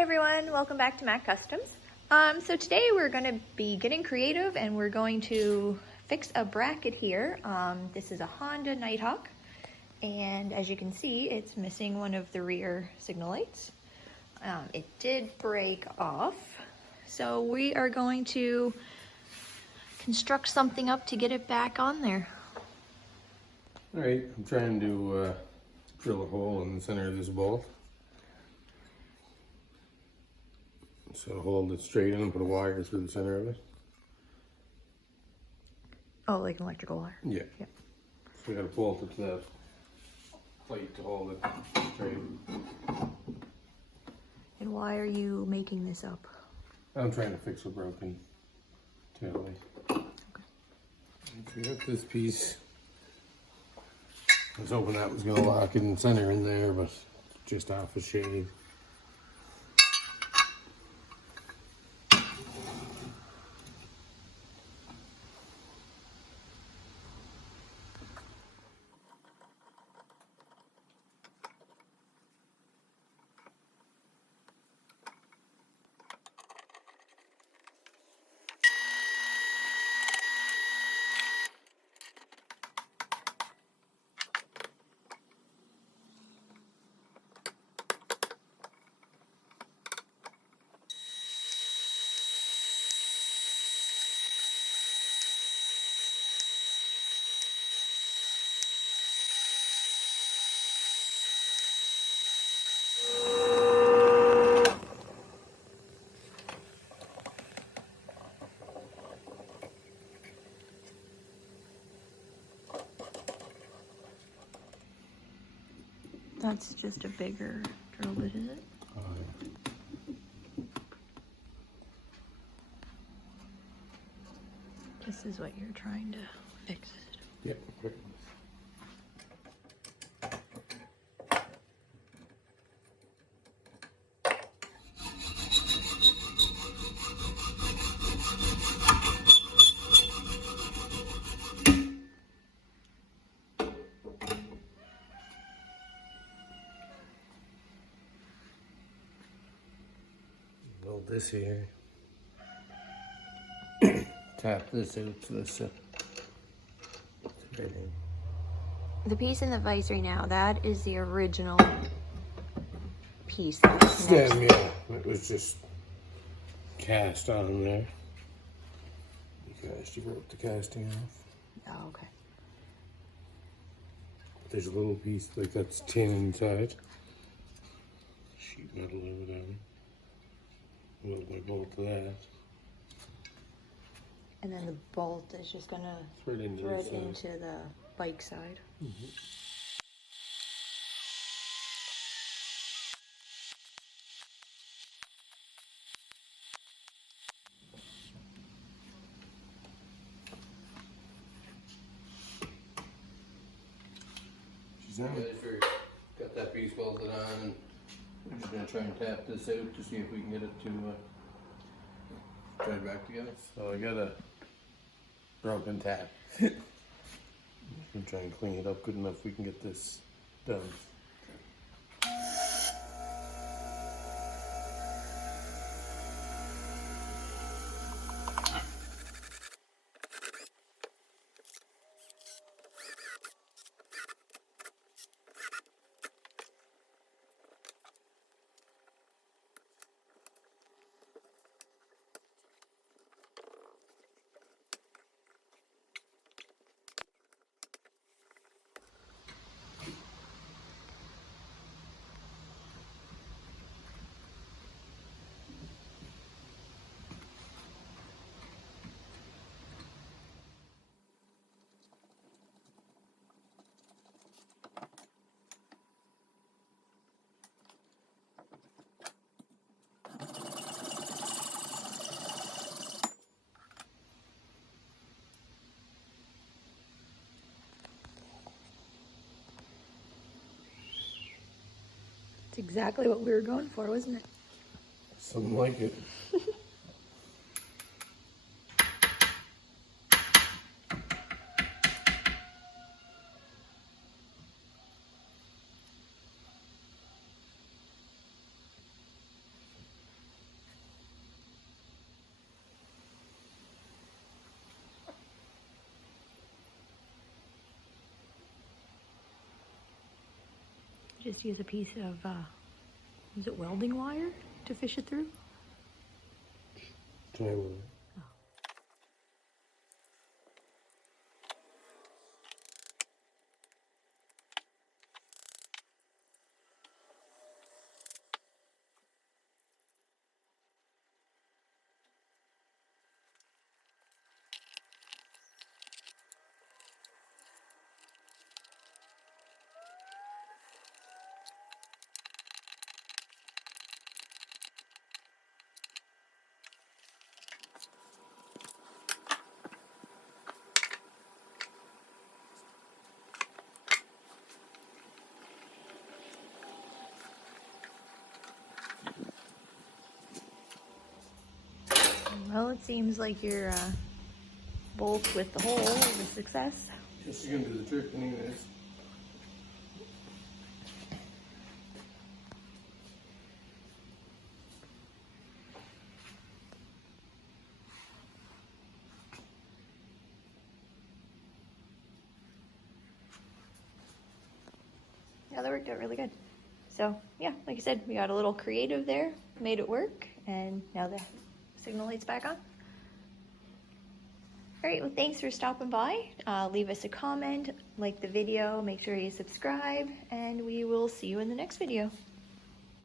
Hi everyone, welcome back to MacCustoms. So today we're going to be getting creative and we're going to fix a bracket here. This is a Honda Nighthawk, and as you can see it's missing one of the rear signal lights. It did break off, so we are going to construct something up to get it back on there. Alright, I'm trying to drill a hole in the center of this bolt. So hold it straight in and put a wire through the center of it. Oh, like an electrical wire? Yeah. Yeah. So we gotta bolt it to that plate to hold it straight. And why are you making this up? I'm trying to fix a broken tail light. Okay. So we got this piece. I was hoping that was gonna lock it in center in there, but just off a shade. That's just a bigger drill bit, is it? This is what you're trying to fix, is it? Yep. Hold this here. Tap this out so this right in. The piece in the vise right now, that is the original piece that connects. Stem, yeah. It was just cast on there. Because you broke the casting off. Oh, okay. There's a little piece like that's tin inside. Sheet metal over there. Weld my bolt to that. And then the bolt is just gonna Thread into the bike side. Mm-hmm. Got that piece welded on. We're just gonna try and tap this out to see if we can get it to tied back together. So I got a broken tap. I'm gonna try and clean it up good enough we can get this done. It's exactly what we were going for, wasn't it? Something like it. just use a piece of, is it welding wire to fish it through? Try with it. Well, it seems like your bolt with the hole is a success. Guess you're gonna do the trick anyways. Yeah, that worked out really good. So yeah, like I said, we got a little creative there, made it work, and now the signal light's back on. All right, well, thanks for stopping by. Leave us a comment, like the video, make sure you subscribe, and we will see you in the next video.